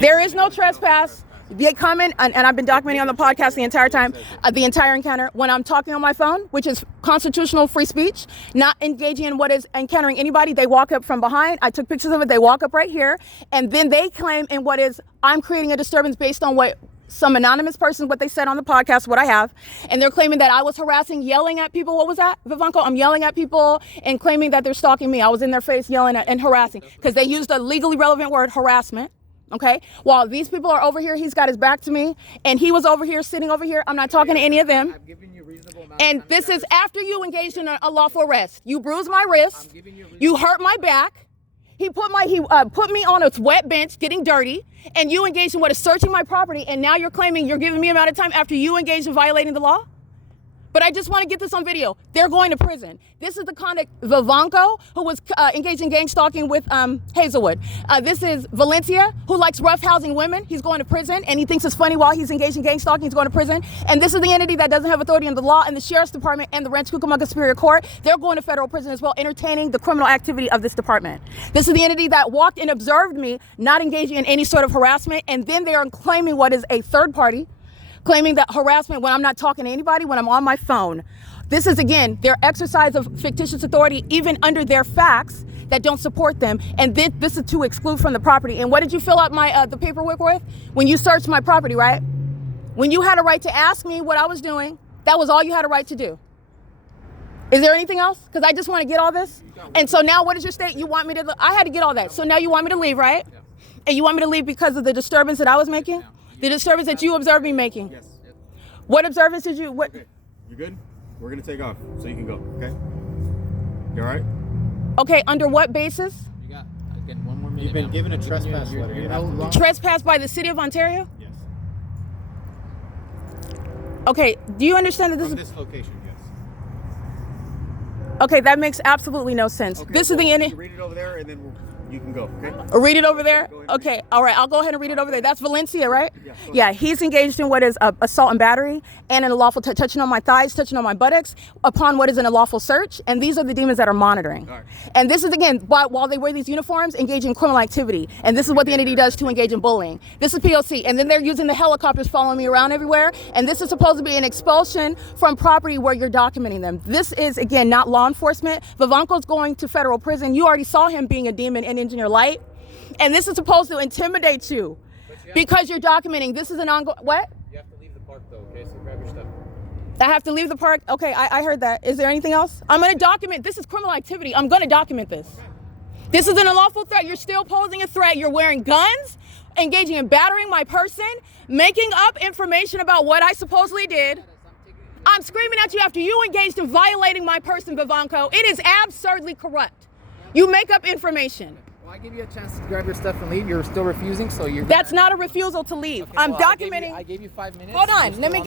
There is no trespass. They come in, and I've been documenting on the podcast the entire time, the entire encounter. When I'm talking on my phone, which is constitutional free speech, not engaging in what is encountering anybody, they walk up from behind. I took pictures of it. They walk up right here, and then they claim in what is, I'm creating a disturbance based on what some anonymous person, what they said on the podcast, what I have, and they're claiming that I was harassing, yelling at people. What was that, VIVANCO? I'm yelling at people and claiming that they're stalking me. I was in their face yelling at and harassing because they used a legally relevant word, harassment. Okay, while these people are over here, he's got his back to me, and he was over here, sitting over here. I'm not talking to any of them. And this is after you engaged in a lawful arrest. You bruised my wrist. You hurt my back. He put me on a wet bench, getting dirty, and you engaged in what is searching my property. And now you're claiming you're giving me a amount of time after you engaged in violating the law. But I just want to get this on video. They're going to prison. This is the conduct VIVANCO, who was engaged in gang stalking with Hazelwood. This is Valencia, who likes roughhousing women. He's going to prison, and he thinks it's funny while he's engaged in gang stalking. He's going to prison. And this is the entity that doesn't have authority under the law, and the Sheriff's Department and the Rancho Cucamonga Superior Court. They're going to federal prison as well, entertaining the criminal activity of this department. This is the entity that walked and observed me, not engaging in any sort of harassment, and then they are claiming what is a third party, claiming that harassment when I'm not talking to anybody, when I'm on my phone. This is, again, their exercise of fictitious authority, even under their facts that don't support them. And this is to exclude from the property. And what did you fill out my the paperwork with? When you searched my property, right? When you had a right to ask me what I was doing, that was all you had a right to do. Is there anything else? Because I just want to get all this. And so now what is your state? You want me to, I had to get all that. So now you want me to leave, right? And you want me to leave because of the disturbance that I was making? The disturbance that you observed me making? Yes. What observance did you, what? Okay. You good? We're gonna take off, so you can go, okay? You all right? Okay, under what basis? You got, again, one more minute. You've been now. given a trespass letter. You're no longer... Trespass by the city of Ontario? Yes. Okay, do you understand that this From is... this location, yes. Okay, that makes absolutely no sense. Okay, This is the you end. read it over there, and then you can go, okay? Read it over there? Okay, all right, I'll go ahead and read it over there. That's Valencia, right? Yeah, he's engaged in what is assault and battery and an unlawful touching on my thighs, touching on my buttocks, upon what is an unlawful search. And these are the demons that are monitoring. All right. And this is, again, while they wear these uniforms, engage in criminal activity. And this is what the entity does to engage in bullying. This is P.O.C. And then they're using the helicopters following me around everywhere. And this is supposed to be an expulsion from property where you're documenting them. This is, again, not law enforcement. VIVANCO's going to federal prison. You already saw him being a demon and Engineer Light. And this is supposed to intimidate you because you're documenting. This is an ongoing, what? You have to leave the park, though, okay? So grab your stuff. I have to leave the park? Okay, I heard that. Is there anything else? I'm going to document. This is criminal activity. I'm going to document this. This is an unlawful threat. You're still posing a threat. You're wearing guns, engaging in battering my person, making up information about what I supposedly did. I'm screaming at you after you engaged in violating my person, VIVANCO. It is absurdly corrupt. You make up information. Well, I gave you a chance to grab your stuff and leave. You're still refusing, so you're... That's not a refusal to leave. Okay, I'm well, documenting. I gave you 5 minutes. Hold on. Let me